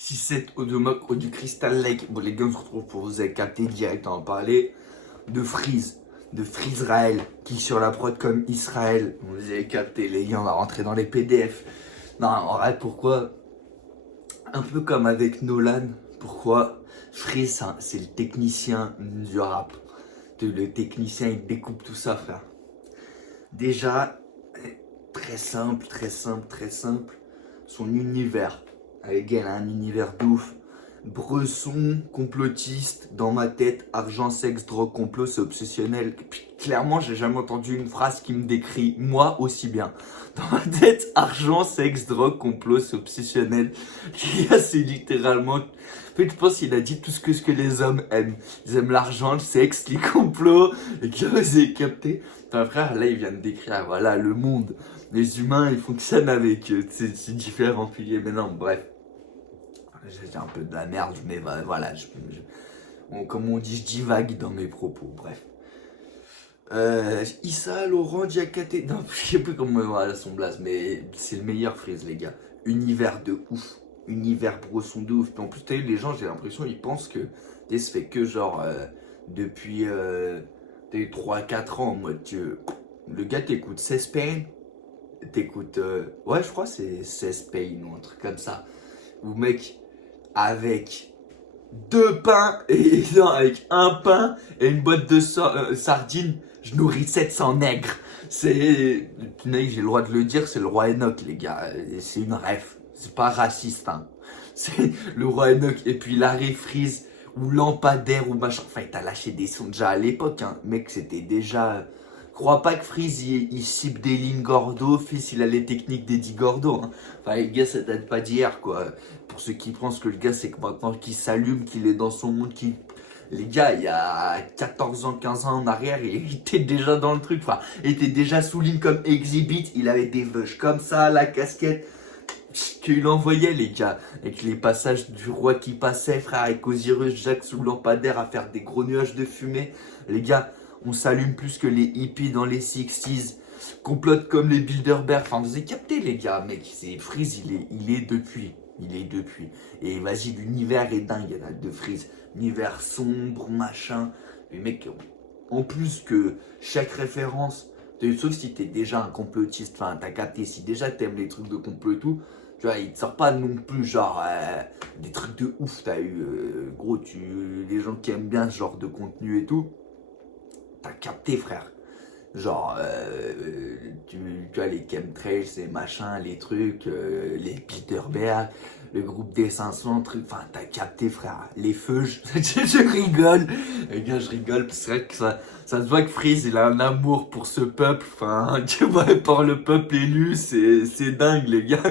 6-7 Odomok du Crystal Lake. Bon, les gars, on se retrouve pour vous avez capté direct en parler de Freeze. De Freezrael, qui sur la prod comme Israël. Vous avez capté, les gars, on va rentrer dans les PDF. Non, en vrai, pourquoi? Un peu comme avec Nolan. Pourquoi? Freeze, c'est le technicien du rap. Le technicien, il découpe tout ça, frère. Déjà, très simple, très simple, très simple. Son univers. Avec elle a un univers de ouf. Bresson, complotiste, dans ma tête, argent, sexe, drogue, complot, c'est obsessionnel. Puis, clairement, j'ai jamais entendu une phrase qui me décrit, moi aussi bien. Dans ma tête, argent, sexe, drogue, complot, c'est obsessionnel. C'est littéralement. En fait, je pense qu'il a dit tout ce que les hommes aiment. Ils aiment l'argent, le sexe, les complots, et que vous avez capté. Enfin, frère, là, il vient de décrire, voilà, le monde. Les humains, ils fonctionnent avec ces différents piliers. Mais non, bref. J'ai un peu de la merde, mais voilà, comme on dit, je divague dans mes propos, bref. Issa, Laurent, Diakate, non, je sais plus comment voilà, son blaze, mais c'est le meilleur Freeze, les gars. Univers de ouf, univers brosson de ouf. Puis en plus, t'as vu, les gens, j'ai l'impression, ils pensent que ça fait que genre, depuis 3-4 ans, en mode, le gars t'écoute 16 Pain, t'écoutes, ouais, je crois que c'est 16 Pain ou un truc comme ça. Ou mec, avec deux pains et non, avec un pain et une boîte de sardines, je nourris 700 nègres. C'est, j'ai le droit de le dire, c'est le roi Enoch, les gars. C'est une ref. C'est pas raciste, hein. C'est le roi Enoch. Et puis Larry Freeze ou Lampadaire ou machin. Enfin, t'as lâché des sons déjà à l'époque, hein. Mec, c'était déjà. Crois pas que Freeze il cible des lignes Gordo, fils, il a les techniques d'Eddie Gordo. Hein. Enfin, les gars, ça date pas d'hier, quoi. Pour ceux qui pensent que le gars, c'est que maintenant qu'il s'allume, qu'il est dans son monde, qu'il. Les gars, il y a 14 ans, 15 ans en arrière, il était déjà dans le truc. Enfin, il était déjà sous ligne comme Exhibit. Il avait des veuches comme ça, la casquette qu'il envoyait, les gars. Avec les passages du roi qui passait, frère, avec Osiris Jack sous le lampadaire à faire des gros nuages de fumée. Les gars, on s'allume plus que les hippies dans les 60s. Complote comme les Bilderberg. Enfin, vous avez capté, les gars, mec. C'est Freeze, il est depuis. Il est depuis. Et vas-y, l'univers est dingue, de Freeze. Univers sombre, machin. Mais mec, en plus que chaque référence, sauf si t'es déjà un complotiste, enfin, t'as capté, si déjà t'aimes les trucs de complot et tout, tu vois, il te sort pas non plus genre des trucs de ouf. T'as eu, gros, les gens qui aiment bien ce genre de contenu et tout, t'as capté, frère. Genre, tu as les chemtrails, ces machins, les trucs, les Bilderberg, le groupe des 500, trucs, enfin, t'as capté, frère. Les feux, je rigole. Les gars, je rigole, parce que c'est vrai que ça se voit que Freeze, il a un amour pour ce peuple, enfin, tu vois, par le peuple élu, c'est dingue, les gars.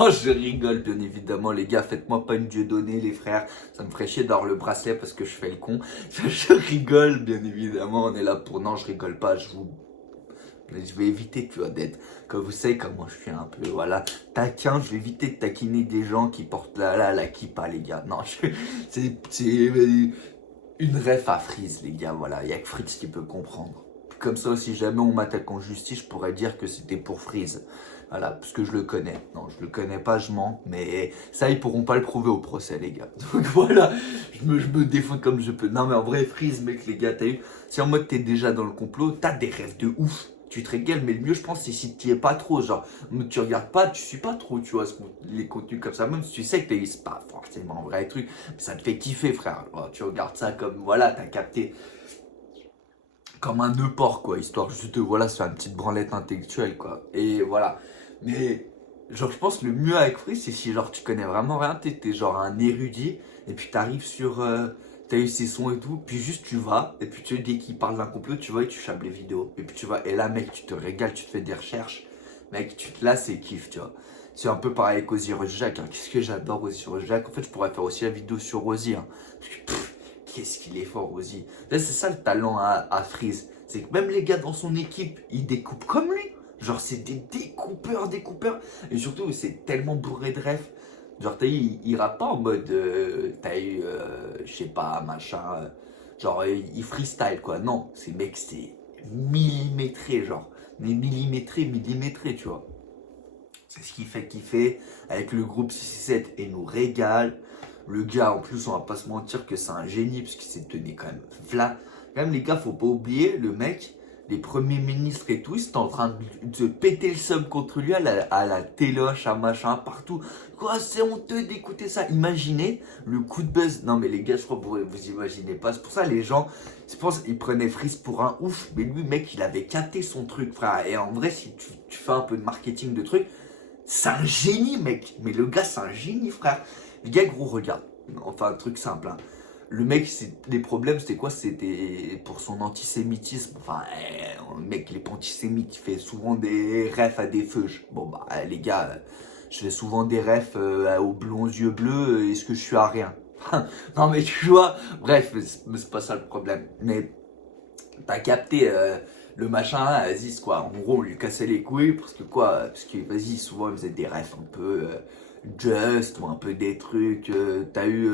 Non, je rigole, bien évidemment, les gars, faites-moi pas une dieudonnée, les frères. Ça me ferait chier d'avoir le bracelet parce que je fais le con. Je rigole, bien évidemment, on est là pour... Non, je rigole pas, je vais éviter, tu vois, d'être, comme vous savez comment je suis un peu, voilà, taquin, je vais éviter de taquiner des gens qui portent la kippa, les gars. Non, c'est une ref à Freeze, les gars, voilà, il y a que Fritz qui peut comprendre. Comme ça, si jamais on m'attaque en justice, je pourrais dire que c'était pour Freeze. Voilà, parce que je le connais. Non, je le connais pas, je mens. Mais ça, ils pourront pas le prouver au procès, les gars. Donc voilà, je me défends comme je peux. Non, mais en vrai, Freeze, mec, les gars, t'as eu. Si en mode t'es déjà dans le complot, t'as des rêves de ouf. Tu te régales, mais le mieux, je pense, c'est si tu es pas trop. Genre, tu regardes pas, tu suis pas trop, tu vois, les contenus comme ça. Même si tu sais que c'est pas forcément un vrai truc, mais ça te fait kiffer, frère. Alors, tu regardes ça comme, voilà, t'as capté comme un nœud port, quoi, histoire juste de, voilà, se faire une petite branlette intellectuelle, quoi. Et voilà. Mais, genre, je pense le mieux avec Free, c'est si, genre, tu connais vraiment rien, t'es genre un érudit, et puis t'arrives sur, t'as eu ses sons et tout, puis juste tu vas, et puis tu sais, dès qu'il parle d'un complot, tu vas et tu chapes les vidéos. Et puis tu vas, et là, mec, tu te régales, tu te fais des recherches, mec, tu te lasses et kiffes, tu vois. C'est un peu pareil avec Osiris Jack, hein. Qu'est-ce que j'adore Osiris Jack. En fait, je pourrais faire aussi la vidéo sur Ozzy, hein. Parce que, qu'est-ce qu'il est fort, Ozzy. Là, c'est ça le talent à Freeze. C'est que même les gars dans son équipe, ils découpent comme lui. Genre, c'est des découpeurs, découpeurs. Et surtout, c'est tellement bourré de refs. Genre, t'as eu, il rappe pas en mode, t'as eu, je sais pas, machin. Genre, il freestyle, quoi. Non, ces mecs, c'est millimétré, genre. Mais millimétré, millimétré, tu vois. C'est ce qui fait kiffer avec le groupe 667 et nous régale. Le gars, en plus, on va pas se mentir que c'est un génie, parce qu'il s'est tenu quand même. V'là. Quand même, les gars, faut pas oublier, le mec, les premiers ministres et tout, ils étaient en train de péter le somme contre lui à la téloche, à machin, partout. Quoi, c'est honteux d'écouter ça. Imaginez le coup de buzz. Non, mais les gars, je crois que vous imaginez pas. C'est pour ça, les gens, je pense, ils prenaient Freeze pour un ouf. Mais lui, mec, il avait capté son truc, frère. Et en vrai, si tu fais un peu de marketing de trucs, c'est un génie, mec. Mais le gars, c'est un génie, frère. Le gars, gros, regarde. Enfin, un truc simple, hein. Le mec, les problèmes, c'était quoi? C'était pour son antisémitisme. Enfin, le mec, il est pas antisémite. Il fait souvent des refs à des feux. Bon, bah, les gars, je fais souvent des refs aux blonds yeux bleus. Est-ce que je suis à rien? Non, mais tu vois, bref, c'est pas ça le problème. Mais t'as capté le machin là, Aziz quoi. En gros, on lui cassait les couilles parce que quoi? Parce que vas-y, souvent il faisait des refs un peu just ou un peu des trucs. T'as eu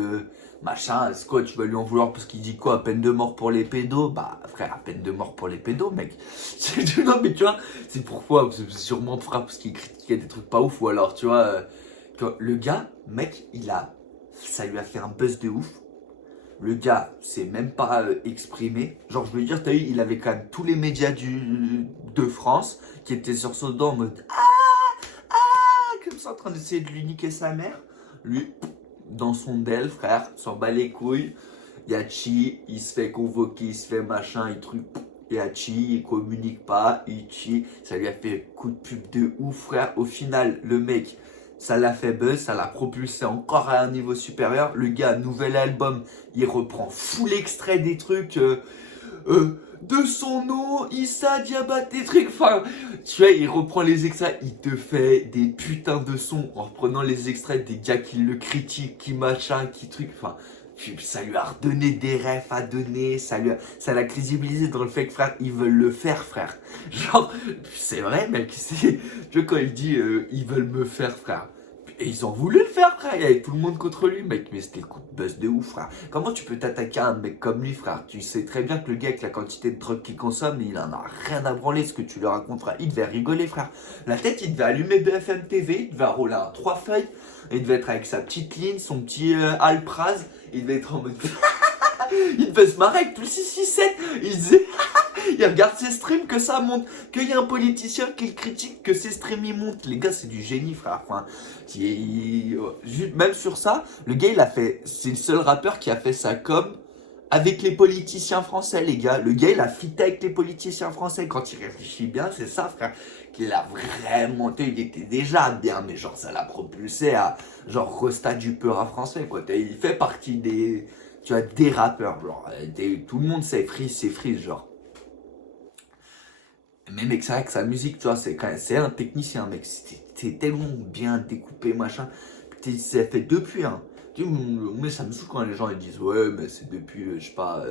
machin, c'est quoi? Tu vas lui en vouloir parce qu'il dit quoi? Peine de mort pour les pédos? Bah frère, peine de mort pour les pédos, mec. Non, mais tu vois, c'est pourquoi? C'est sûrement frère parce qu'il critiquait des trucs pas ouf ou alors tu vois, le gars, mec, ça lui a fait un buzz de ouf. Le gars s'est même pas exprimé. Genre, je veux dire, t'as vu, il avait quand même tous les médias de France qui étaient sur son dos en mode comme ça, en train d'essayer de lui niquer sa mère. Lui, dans son del, frère, s'en bat les couilles. Yachi, il se fait convoquer, il se fait machin, il truc. Yachi, il communique pas, il chie. Ça lui a fait coup de pub de ouf, frère. Au final, le mec, ça l'a fait buzz, ça l'a propulsé encore à un niveau supérieur. Le gars, nouvel album, il reprend full extrait des trucs de son nom, Issa Diabaté, trucs. Enfin, tu vois, il reprend les extraits, il te fait des putains de sons en reprenant les extraits des gars qui le critiquent, qui machin, qui truc. Enfin, ça lui a redonné des refs à donner, ça l'a crédibilisé dans le fait que frère, ils veulent le faire, frère. Genre, c'est vrai, mec, tu vois, quand il dit ils veulent me faire, frère. Et ils ont voulu le faire, frère. Il y avait tout le monde contre lui, mec. Mais c'était le coup de buzz de ouf, frère. Comment tu peux t'attaquer à un mec comme lui, frère? Tu sais très bien que le gars, avec la quantité de drogue qu'il consomme, il en a rien à branler ce que tu lui racontes, frère. Il devait rigoler, frère. La tête, il devait allumer BFM TV, il devait rouler un 3 feuilles, il devait être avec sa petite ligne, son petit Alpraz, il devait être en mode. Il devait se marrer avec tout le 667. Il disait. Il regarde ses streams, que ça monte. Qu'il y a un politicien qui le critique, que ses streams ils montent. Les gars, c'est du génie, frère. Enfin, même sur ça, le gars, il a fait. C'est le seul rappeur qui a fait sa com avec les politiciens français, les gars. Le gars, il a fité avec les politiciens français. Quand il réfléchit bien, c'est ça, frère. Qu'il a vraiment. Il était déjà bien, mais genre, ça l'a propulsé à. Genre, resta du peur à français, quoi. Il fait partie des. Tu vois, des rappeurs. Genre, tout le monde sait, Freeze, c'est Freeze, genre. Mais mec, c'est vrai que sa musique, tu vois, c'est un technicien, mec. C'est tellement bien découpé, machin. C'est fait depuis, hein. Tu sais, mais ça me saoule quand les gens ils disent ouais, mais c'est depuis, je sais pas,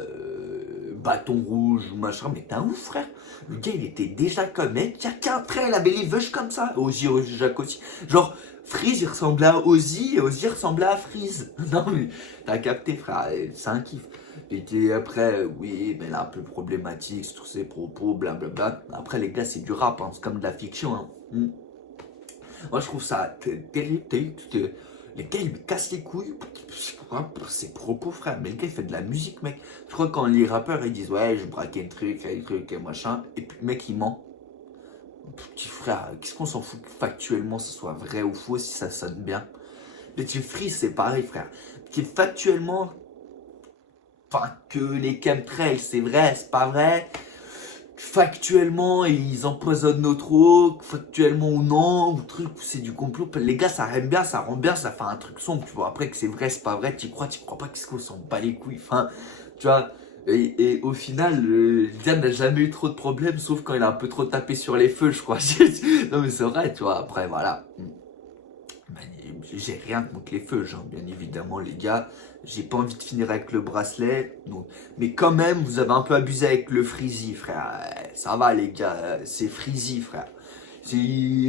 bâton rouge ou machin. Mais t'es un ouf, frère. Le gars, il était déjà comme mec. Il y a qu'un frère, il avait les veuches comme ça. Ozzy Jacques aussi. Genre, Freeze, il ressemblait à Ozzy et Ozzy ressemblait à Freeze. Non, mais t'as capté, frère. C'est un kiff. Et puis après, oui, mais là, un peu problématique sur ses propos, blablabla. Après, les gars, c'est du rap, hein, c'est comme de la fiction. Hein. Moi, je trouve ça terrible. Les gars, ils me cassent les couilles pour ses propos, frère. Mais le gars, il fait de la musique, mec. Je crois que quand les rappeurs, ils disent, ouais, je braquais un truc, et machin. Et puis, le mec, il ment. Petit frère, qu'est-ce qu'on s'en fout que factuellement, ce soit vrai ou faux, si ça sonne bien. Petit Freeze, c'est pareil, frère. Qui factuellement. Enfin, que les chemtrails, c'est vrai, c'est pas vrai. Factuellement, ils empoisonnent notre eau. Factuellement ou non, ou truc, c'est du complot. Les gars, ça rend bien, ça fait un truc sombre. Tu vois, après que c'est vrai, c'est pas vrai, t'y crois pas, qu'est-ce qu'on s'en bat les couilles. Enfin, tu vois. Et au final, Diane n'a jamais eu trop de problèmes, sauf quand il a un peu trop tapé sur les feux, je crois. Non, mais c'est vrai, tu vois. Après, voilà. J'ai rien contre les feux, genre, bien évidemment, les gars. J'ai pas envie de finir avec le bracelet. Donc. Mais quand même, vous avez un peu abusé avec le Freezy, frère. Ça va, les gars, c'est Freezy, frère.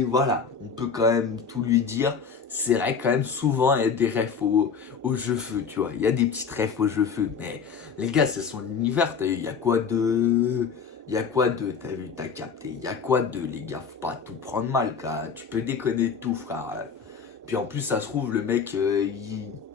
Voilà, on peut quand même tout lui dire. C'est vrai, quand même, souvent, il y a des refs au jeu feu, tu vois. Il y a des petites refs au jeu feu. Mais les gars, c'est son univers, t'as vu. Il y a quoi de. Il y a quoi de. T'as vu, t'as capté. Il y a quoi de, les gars. Faut pas tout prendre mal, quoi. Tu peux déconner de tout, frère. Puis en plus, ça se trouve, le mec,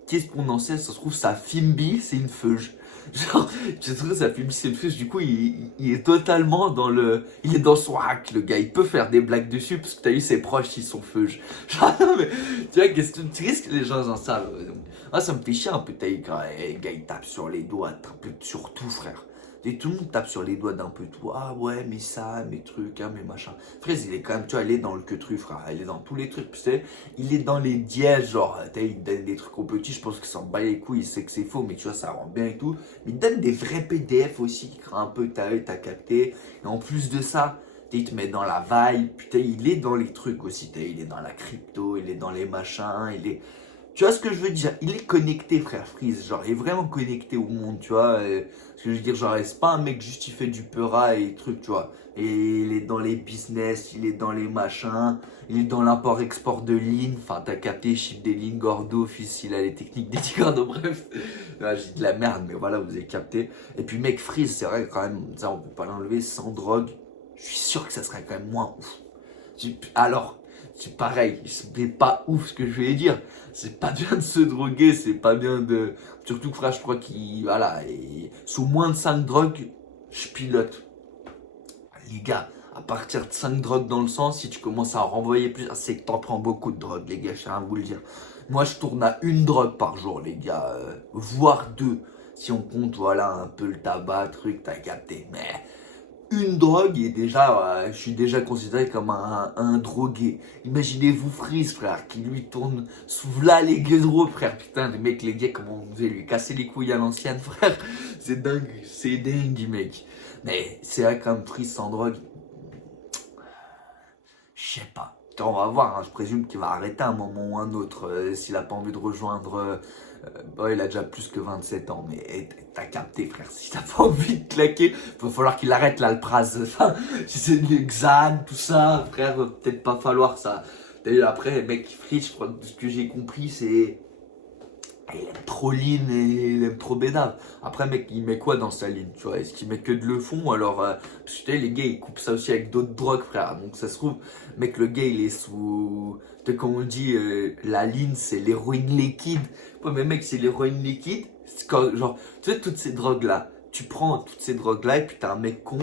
qu'est-ce qu'on en sait? Ça se trouve, sa Fimbi, c'est une feuge. Genre, je trouve sa Fimbi, c'est une feuge. Du coup, il est totalement dans le. Il est dans son hack, le gars. Il peut faire des blagues dessus parce que t'as eu ses proches, ils sont feuges. Genre, non, mais tu vois, tu risques que les gens en savent. Donc, moi, ça me fait chier un peu. T'as eu quand le gars, il tape sur les doigts, un peu sur tout, frère. Et tout le monde tape sur les doigts d'un peu tout. Ah ouais, mais ça, mes trucs, hein, mes machins. Fraise, il est quand même, tu vois, il est dans le queutru, frère. Il est dans tous les trucs. Tu sais, il est dans les dièses, genre, tu sais, il donne des trucs aux petits. Je pense qu'il s'en bat les couilles. Il sait que c'est faux, mais tu vois, ça rend bien et tout. Mais il donne des vrais PDF aussi qui créent un peu ta œil, t'as capté. Et en plus de ça, il te met dans la vibe. Putain, il est dans les trucs aussi. Il est dans la crypto, il est dans les machins, il est. Tu vois ce que je veux dire? Il est connecté, frère Freeze. Genre, il est vraiment connecté au monde, tu vois. Ce que je veux dire, genre, c'est pas un mec juste il fait du peura et trucs, tu vois. Et il est dans les business, il est dans les machins, il est dans l'import-export de lignes. Enfin, t'as capté, chip des lignes, Gordo, fils, il a les techniques des Gordo, bref. Ouais, j'ai de la merde, mais voilà, vous avez capté. Et puis, mec, Freeze, c'est vrai, quand même, ça, on peut pas l'enlever sans drogue. Je suis sûr que ça serait quand même moins ouf. Alors, c'est pareil, c'est pas ouf ce que je vais dire. C'est pas bien de se droguer, c'est pas bien de. Surtout que frère, je crois qu'il. Voilà, et sous moins de 5 drogues, je pilote. Les gars, à partir de 5 drogues dans le sang, si tu commences à en renvoyer plus, c'est que t'en prends beaucoup de drogues, les gars, je tiens à vous le dire. Moi, je tourne à une drogue par jour, les gars, voire deux. Si on compte, voilà, un peu le tabac, truc, t'as capté. Mais une drogue et déjà, je suis déjà considéré comme un drogué. Imaginez-vous Freeze, frère, qui lui tourne sous là les gueules, frère. Putain, les mecs, les gars, comment on devait lui casser les couilles à l'ancienne, frère. C'est dingue, mec. Mais c'est vrai, comme Freeze sans drogue, je sais pas. On va voir, hein. Je présume qu'il va arrêter à un moment ou un autre s'il a pas envie de rejoindre. Bon, il a déjà plus que 27 ans, mais t'as capté, frère. Si t'as pas envie de claquer, il va falloir qu'il arrête l'Alpraz. Enfin, si c'est le Xan, tout ça, frère, va peut-être pas falloir ça. D'ailleurs, après, mec, Fritz, je crois que ce que j'ai compris, c'est. Il aime trop lean et il aime trop bédave. Après, mec, il met quoi dans sa ligne, tu vois? Est-ce qu'il met que de le fond? Alors, parce que tu sais, les gars, ils coupent ça aussi avec d'autres drogues, frère. Donc, ça se trouve, mec, le gars, il est sous. Tu sais, comme on dit, la ligne, c'est l'héroïne liquide. Ouais, mais mec, c'est l'héroïne liquide. C'est quand, genre, tu sais, toutes ces drogues-là, tu prends toutes ces drogues-là et puis t'as un mec con.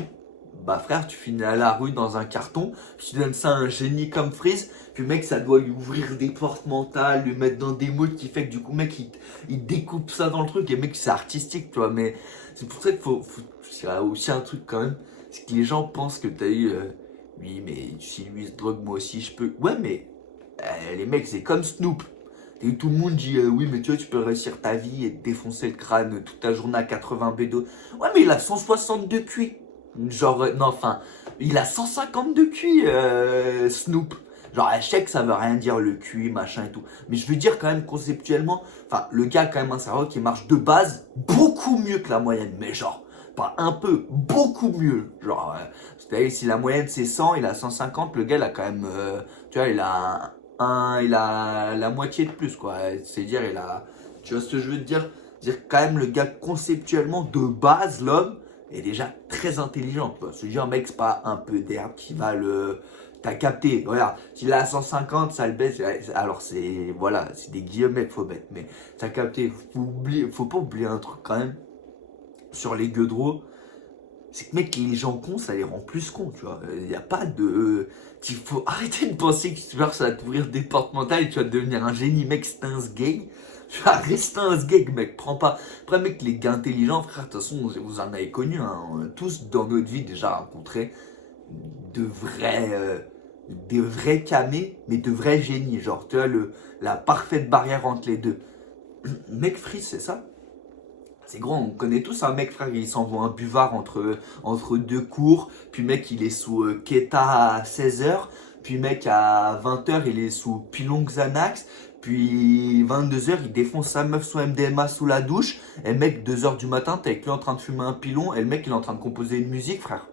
Bah, frère, tu finis à la rue dans un carton. Puis tu donnes ça à un génie comme Freeze. Puis mec, ça doit lui ouvrir des portes mentales, lui mettre dans des modes qui fait que du coup, mec, il découpe ça dans le truc. Et mec, c'est artistique, tu vois. Mais c'est pour ça qu'il il y a aussi un truc quand même. C'est que les gens pensent que t'as eu. Oui, mais si lui se drogue, moi aussi je peux. Ouais, mais les mecs, c'est comme Snoop. Et tout le monde dit oui, mais tu vois, tu peux réussir ta vie et te défoncer le crâne toute ta journée à 80 bédos. Ouais, mais il a 162 QI. Genre, non, enfin, il a 152 QI, Snoop. Genre, je sais que ça veut rien dire le QI, machin et tout. Mais je veux dire quand même conceptuellement, enfin, le gars a quand même un cerveau qui marche de base beaucoup mieux que la moyenne. Mais genre, pas un peu, beaucoup mieux. Genre, c'est-à-dire, si la moyenne c'est 100, il a 150, le gars il a quand même, tu vois, il a la moitié de plus, quoi. C'est-à-dire, il a, tu vois ce que je veux te dire? C'est-à-dire, quand même, le gars conceptuellement, de base, l'homme, est déjà très intelligent, tu vois. Se dire, mec, c'est pas un peu d'herbe qui va le. T'as capté, voilà. S'il a 150, ça le baisse. Alors, c'est. Voilà, c'est des guillemets qu'il faut mettre. Mais t'as capté, faut pas oublier un truc quand même. Sur les gueudereaux, c'est que mec, les gens cons, ça les rend plus cons, tu vois. Il n'y a pas de. Il faut arrêter de penser que ça va t'ouvrir des portes mentales et tu vas devenir un génie, mec, c'est un sgeg. Tu vas rester un sgeg, mec, prends pas. Après, mec, les gars intelligents, frère, de toute façon, vous en avez connu, hein. On a tous dans notre vie déjà rencontré de vrais. Des vrais camés, mais de vrais génies. Genre, tu vois, la parfaite barrière entre les deux. Mec, Freeze, c'est ça. C'est grand, on connaît tous un mec, frère, il s'envoie un buvard entre deux cours, puis mec, il est sous Keta à 16 h, puis mec, à 20 h, il est sous Pilon Xanax, puis 22 h, il défonce sa meuf sous MDMA sous la douche, et mec, 2 h du matin, t'es avec lui en train de fumer un pilon, et le mec, il est en train de composer une musique, frère.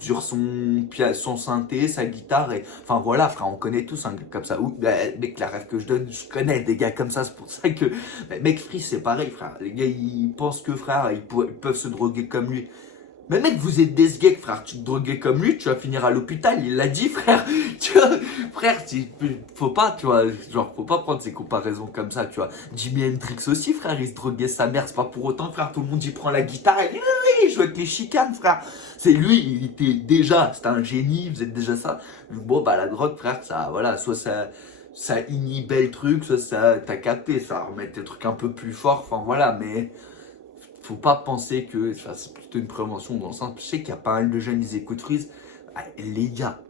Sur son synthé, sa guitare, et enfin voilà, frère, on connaît tous un gars comme ça. Ou, bah, mec, la rêve que je donne, je connais des gars comme ça, c'est pour ça que. Bah, mec, Free, c'est pareil, frère. Les gars, ils pensent que, frère, ils peuvent se droguer comme lui. Mais mec, vous êtes des geeks, frère. Tu te droguais comme lui, tu vas finir à l'hôpital. Il l'a dit, frère. Tu vois, frère, faut pas, tu vois. Genre, faut pas prendre ces comparaisons comme ça, tu vois. Jimi Hendrix aussi, frère. Il se droguait sa mère. C'est pas pour autant, frère. Tout le monde y prend la guitare. Et oui, il joue avec les chicanes, frère. C'est lui, il était déjà, c'était un génie. Vous êtes déjà ça. Bon, bah, la drogue, frère, ça, voilà. Soit ça inhibait le truc, soit ça, t'as capté. Ça remettait le truc un peu plus fort. Enfin, voilà, mais faut pas penser que enfin, c'est plutôt une prévention dans le sens. Je sais qu'il y a pas mal de jeunes, ils écoutent Freeze. Ah, les gars,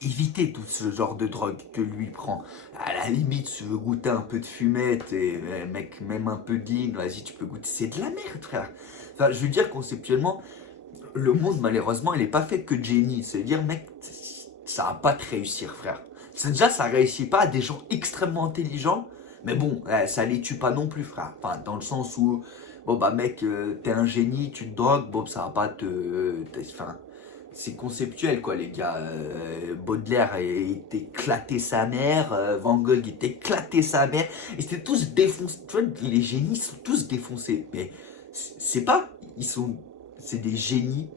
évitez tout ce genre de drogue que lui prend. À la limite, si tu veux goûter un peu de fumette et mec, même un peu d'in, vas-y, tu peux goûter. C'est de la merde, frère. Enfin, je veux dire, conceptuellement, le monde, malheureusement, il est pas fait que de génie. C'est-à-dire, mec, ça va pas te réussir, frère. C'est déjà, ça réussit pas à des gens extrêmement intelligents. Mais bon, ça les tue pas non plus, frère. Enfin, dans le sens où, bon, bah, mec, t'es un génie, tu te drogues, bon, ça va pas enfin, c'est conceptuel, quoi, les gars. Baudelaire, il t'éclatait sa mère. Van Gogh, il t'éclatait sa mère. Et c'était tous défoncés. Tu vois, les génies sont tous défoncés. Mais c'est pas, c'est des génies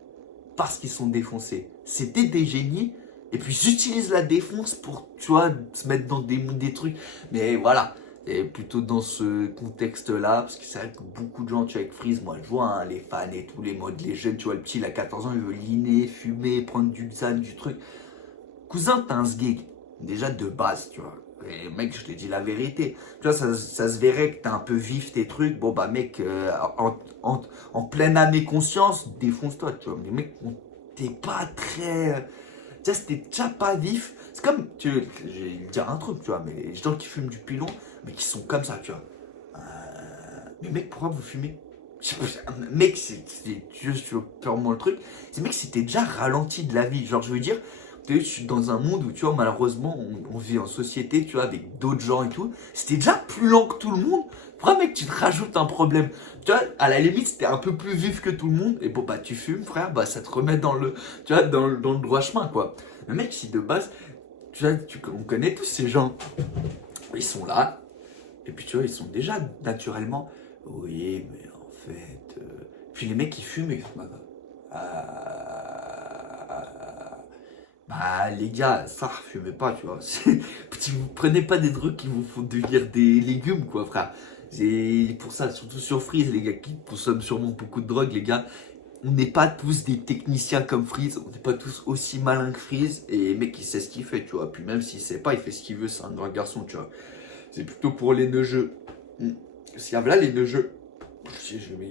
parce qu'ils sont défoncés. C'était des génies. Et puis j'utilise la défonce pour, tu vois, se mettre dans des trucs. Mais voilà. Et plutôt dans ce contexte-là, parce que c'est vrai que beaucoup de gens, tu vois, avec Freeze, moi je vois hein, les fans et tous les modes, les jeunes, tu vois, le petit, il a 14 ans, il veut liner, fumer, prendre du xan, du truc. Cousin, t'as un sgeg, déjà de base, tu vois. Et mec, je te dis la vérité. Tu vois, ça se verrait que t'es un peu vif tes trucs. Bon, bah, mec, en pleine année conscience, défonce-toi, tu vois. Mais mec, t'es pas très. Tu vois, c'était déjà pas vif. C'est comme, je vais dire un truc, tu vois, mais les gens qui fument du pilon, mais qui sont comme ça, tu vois. Mais mec, pourquoi vous fumez? Mec, tu vois purement le truc. C'est mec, c'était déjà ralenti de la vie. Genre, je veux dire, je suis dans un monde où, tu vois, malheureusement, on vit en société, tu vois, avec d'autres gens et tout. C'était déjà plus lent que tout le monde. Pourquoi, mec, tu te rajoutes un problème? Tu vois, à la limite, c'était un peu plus vif que tout le monde. Et bon, bah, tu fumes, frère, bah, ça te remet dans le, tu vois, dans le droit chemin, quoi. Mais mec, si de base, tu vois, on connaît tous ces gens. Ils sont là. Et puis, tu vois, ils sont déjà naturellement. Oui, mais en fait. Puis les mecs, ils fument, ils font. Bah, les gars, ça, fumez pas, tu vois. Vous prenez pas des trucs qui vous font devenir des légumes, quoi, frère. C'est pour ça, surtout sur Freeze, les gars qui consomment sûrement beaucoup de drogue, les gars. On n'est pas tous des techniciens comme Freeze, on n'est pas tous aussi malins que Freeze. Et le mec, il sait ce qu'il fait, tu vois. Puis même s'il sait pas, il fait ce qu'il veut, c'est un grand garçon, tu vois. C'est plutôt pour les neugeux. Parce qu'il y a là les neugeux.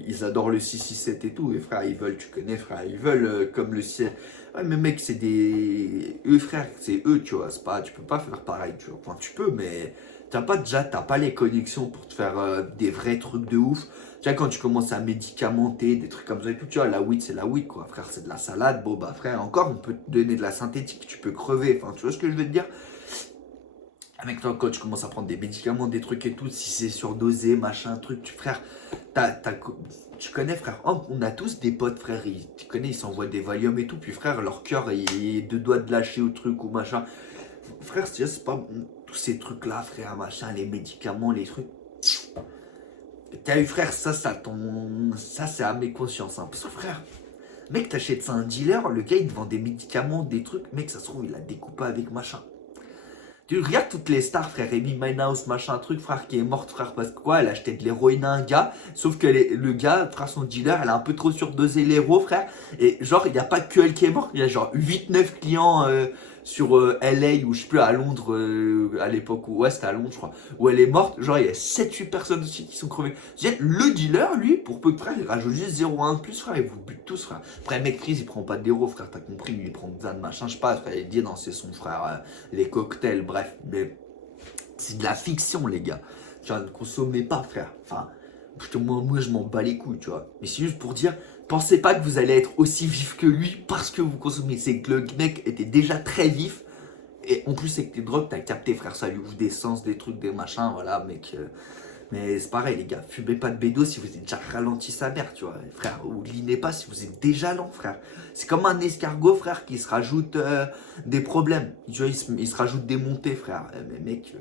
Ils adorent le 667 et tout. Et frère, ils veulent, tu connais, frère, ils veulent comme le ciel. Ouais, mais mec, c'est des. Eux, frère, c'est eux, tu vois. C'est pas... Tu peux pas faire pareil, tu vois. Enfin, tu peux, mais t'as pas les connexions pour te faire des vrais trucs de ouf. Tu vois, quand tu commences à médicamenter, des trucs comme ça et tout, tu vois, la weed, c'est la weed, quoi. Frère, c'est de la salade. Bon, bah, frère, encore, on peut te donner de la synthétique, tu peux crever. Enfin, tu vois ce que je veux te dire? Avec toi, quand tu commences à prendre des médicaments, des trucs et tout, si c'est surdosé, machin, truc, frère, tu connais, frère, oh, on a tous des potes, frère, tu connais, ils s'envoient des Valium et tout, puis frère, leur cœur, il est deux doigts de lâcher au truc ou machin. Frère, c'est pas tous ces trucs-là, frère, machin, les médicaments, les trucs. T'as eu, frère, ça, c'est à mes consciences, hein, parce que, frère, mec, t'achètes ça à un dealer, le gars, il te vend des médicaments, des trucs, mec, ça se trouve, il a découpé avec machin. Tu regardes toutes les stars, frère, Amy Winehouse, machin, truc, frère, qui est morte, frère, parce que quoi, elle achetait de l'héroïne à un gars, sauf que le gars, frère, son dealer, elle a un peu trop surdosé l'héros, frère, et genre, il n'y a pas que elle qui est morte, il y a genre 8-9 clients sur LA, ou je sais plus, à Londres, à l'époque où, ouais, c'était à Londres, je crois, où elle est morte, genre, il y a 7-8 personnes aussi qui sont crevées. Le dealer, lui, pour peu de frère, il rajoute juste 0,1 de plus, frère, il vous bute tous, frère. Après, mec, Freeze, il prend pas d'héros, frère, t'as compris, lui, il prend Xan, machin, je sais pas, frère, il dit, non, c'est son frère, les cocktails, bref, mais c'est de la fiction, les gars. Tu vois, ne consommez pas, frère. Enfin, moi, je m'en bats les couilles, tu vois. Mais c'est juste pour dire, pensez pas que vous allez être aussi vif que lui parce que vous consommez. C'est que le mec était déjà très vif. Et en plus, avec tes drogues, t'as capté, frère. Ça lui ouvre des sens, des trucs, des machins, voilà, mec. Mais c'est pareil, les gars. Fumez pas de bédo si vous êtes déjà ralenti sa mère, tu vois. Frère, ou linez pas si vous êtes déjà lent, frère. C'est comme un escargot, frère, qui se rajoute des problèmes. Tu vois, il se rajoute des montées, frère. Mais mec,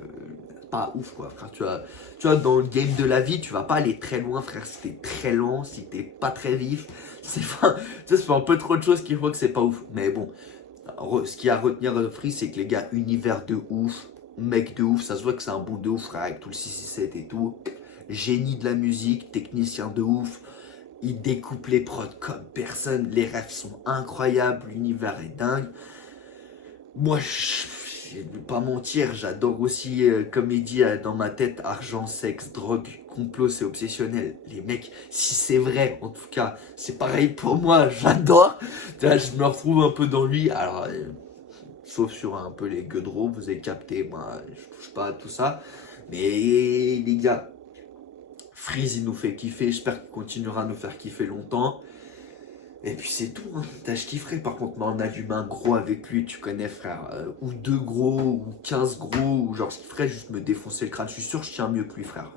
pas ouf, quoi, frère. Tu vois, dans le game de la vie, tu vas pas aller très loin, frère, si t'es très lent, si t'es pas très vif. C'est pas, tu sais, c'est un peu trop de choses qui font que c'est pas ouf. Mais bon, ce qu'il y a à retenir de Free, c'est que les gars, univers de ouf, mec de ouf, ça se voit que c'est un bon de ouf, frère, avec tout le 667 et tout. Génie de la musique, technicien de ouf. Il découpe les prods comme personne. Les refs sont incroyables. L'univers est dingue. Moi, je vais pas mentir, j'adore aussi, comme il dit dans ma tête, argent, sexe, drogue, complot, c'est obsessionnel. Les mecs, si c'est vrai, en tout cas, c'est pareil pour moi, j'adore. Tu vois, je me retrouve un peu dans lui. Alors, sauf sur un peu les gueudrats, vous avez capté, moi, je touche pas à tout ça. Mais les gars, Freeze, il nous fait kiffer. J'espère qu'il continuera à nous faire kiffer longtemps. Et puis c'est tout, hein. Je kifferais par contre m'en allumer un gros avec lui, tu connais frère. Ou 2 gros, ou 15 gros, ou genre ce qu'il ferait juste me défoncer le crâne. Je suis sûr que je tiens mieux que lui frère.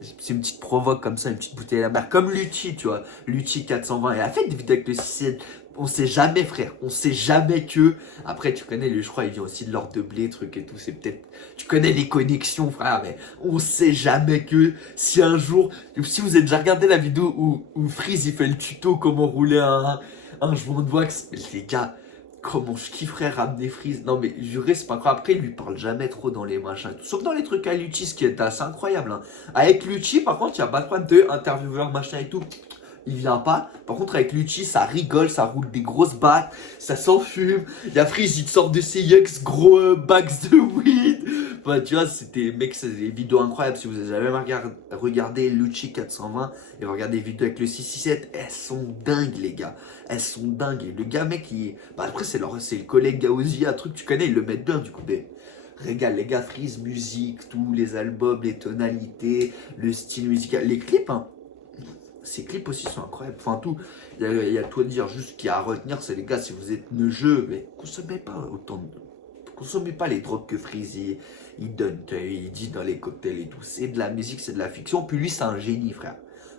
C'est une petite provoque comme ça, une petite bouteille à la mer. Comme Lucci, tu vois. Lucci 420. Et a fait des vidéos avec le 6. On sait jamais, frère. On sait jamais que. Après, tu connais, lui, je crois, il vient aussi de l'ordre de blé, truc et tout. C'est peut-être. Tu connais les connexions, frère. Mais on sait jamais que si un jour. Si vous avez déjà regardé la vidéo où Freeze il fait le tuto comment rouler un joint de wax. Les gars, comment je kifferais ramener Freeze. Non, mais juré, c'est pas grave. Après, il lui parle jamais trop dans les machins. Sauf dans les trucs à Lucci, ce qui est assez incroyable. Hein. Avec Lucci, par contre, il n'y a pas de problème de intervieweur, machin et tout. Il vient pas. Par contre, avec Lucci, ça rigole, ça roule des grosses battes, ça s'enfume. Il y a Freeze, il sort de ses yucks, gros bags de weed. Enfin, tu vois, c'était, mec, c'est des vidéos incroyables. Si vous avez jamais regardé Lucci 420 et regardez les vidéos avec le 667, elles sont dingues, les gars. Elles sont dingues. Et le gars, mec, bah, après, c'est le collègue Gaozi, un truc, tu connais, ils le mettent bien, du coup, mais. Régale, les gars, Freeze, musique, tous les albums, les tonalités, le style musical, les clips, hein. Ces clips aussi sont incroyables. Enfin, tout, il y a tout à dire. Juste ce qu'il y a à retenir, c'est les gars, si vous êtes neugeux, mais consommez pas les drogues que Freeze il donne. Il dit dans les cocktails et tout. C'est de la musique, c'est de la fiction. Puis lui, c'est un génie, frère.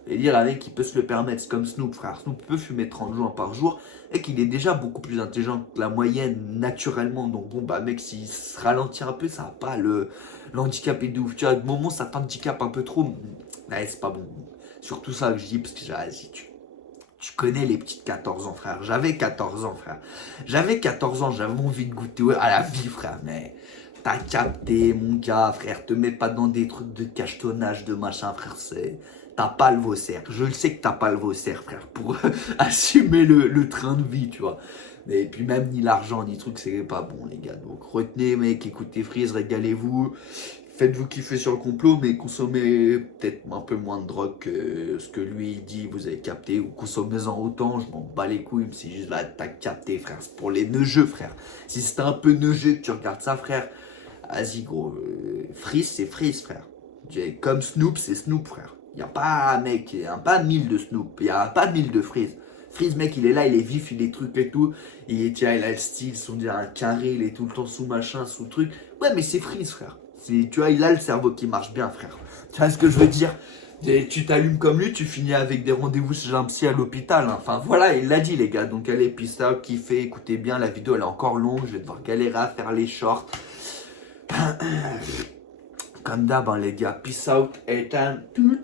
Et dire un mec qui peut se le permettre, c'est comme Snoop, frère. Snoop peut fumer 30 joints par jour et qu'il est déjà beaucoup plus intelligent que la moyenne naturellement. Donc, bon, bah, mec, s'il se ralentit un peu, ça va pas l'handicap est de ouf. Tu vois, à un moment, ça t'handicape un peu trop. Ouais, c'est pas bon. Surtout ça que je dis, parce que tu connais les petites 14 ans, frère. J'avais 14 ans, frère. J'avais 14 ans, j'avais envie de goûter à la vie, frère. Mais t'as capté, mon gars, frère. Te mets pas dans des trucs de cachetonnage, de machin, frère. T'as pas le Vaussaire. Je le sais que t'as pas le Vaussaire, frère, pour assumer le train de vie, tu vois. Et puis même ni l'argent, ni truc, c'est pas bon, les gars. Donc retenez, mec, écoutez Freeze, régalez-vous. Faites-vous kiffer sur le complot, mais consommez peut-être un peu moins de drogue que ce que lui dit, vous avez capté, ou consommez-en autant, je m'en bats les couilles, mais c'est juste là, t'as capté, frère, c'est pour les neugeux, frère. Si c'était un peu neugeux que tu regardes ça, frère, vas-y, gros, Freeze, c'est Freeze, frère. Comme Snoop, c'est Snoop, frère. Y a pas, mec, y a pas 1000 de Snoop, y a pas 1000 de Freeze. Freeze, mec, il est là, il est vif, il est truc et tout. Et tiens, il a le style, son dire un carré, il est tout le temps sous machin, sous truc. Ouais, mais c'est Freeze, frère. Tu vois, il a le cerveau qui marche bien, frère. Tu vois ce que je veux dire? Et tu t'allumes comme lui, tu finis avec des rendez-vous chez un psy à l'hôpital. Hein. Enfin, voilà, il l'a dit, les gars. Donc, allez, peace out, kiffez, écoutez bien. La vidéo, elle est encore longue. Je vais devoir galérer à faire les shorts. Comme d'hab, hein, les gars. Peace out, et tout.